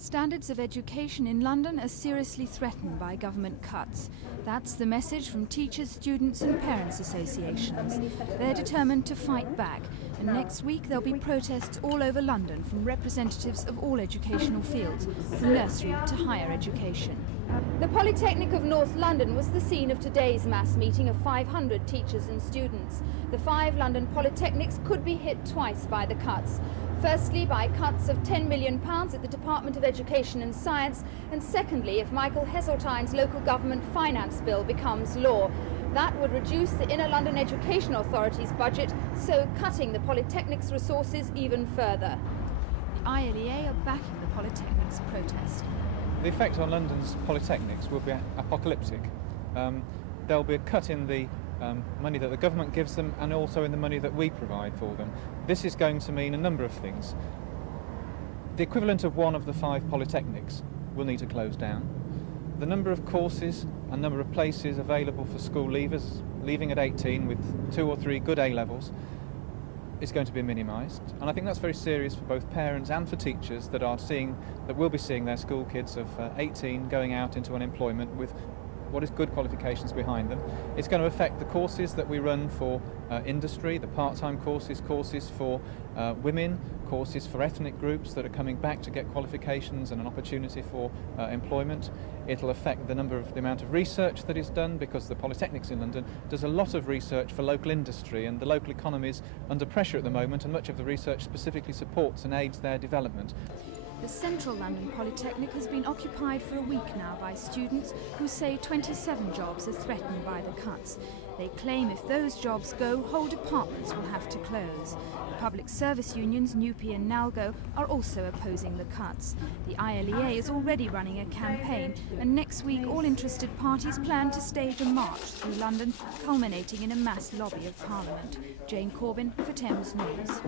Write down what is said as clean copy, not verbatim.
Standards of education in London are seriously threatened by government cuts. That's the message from teachers, students and parents associations. They're determined to fight back, and next week there'll be protests all over London from representatives of all educational fields, from nursery to higher education. The Polytechnic of North London was the scene of today's mass meeting of 500 teachers and students. The 5 London polytechnics could be hit twice by the cuts. Firstly, by cuts of £10 million at the Department of Education and Science, and secondly, if Michael Heseltine's local government finance bill becomes law. That would reduce the Inner London Education Authority's budget, so cutting the polytechnics' resources even further. The ILEA are backing the polytechnics protest. The effect on London's polytechnics will be apocalyptic. There'll be a cut in the money that the government gives them and also in the money that we provide for them. This is going to mean a number of things. The equivalent of one of the 5 polytechnics will need to close down. The number of courses and number of places available for school leavers, leaving at 18 with 2 or 3 good A-levels, is going to be minimised, and I think that's very serious for both parents and for teachers that will be seeing their school kids of 18 going out into unemployment with what is good qualifications behind them. It's going to affect the courses that we run for industry, the part-time courses for women, courses for ethnic groups that are coming back to get qualifications and an opportunity for employment. It'll affect the amount of research that is done, because the Polytechnics in London does a lot of research for local industry, and the local economy is under pressure at the moment, and much of the research specifically supports and aids their development. The Central London Polytechnic has been occupied for a week now by students who say 27 jobs are threatened by the cuts. They claim if those jobs go, whole departments will have to close. The public service unions, NUPE and NALGO, are also opposing the cuts. The ILEA is already running a campaign, and next week all interested parties plan to stage a march through London, culminating in a mass lobby of Parliament. Jane Corbin for Thames News.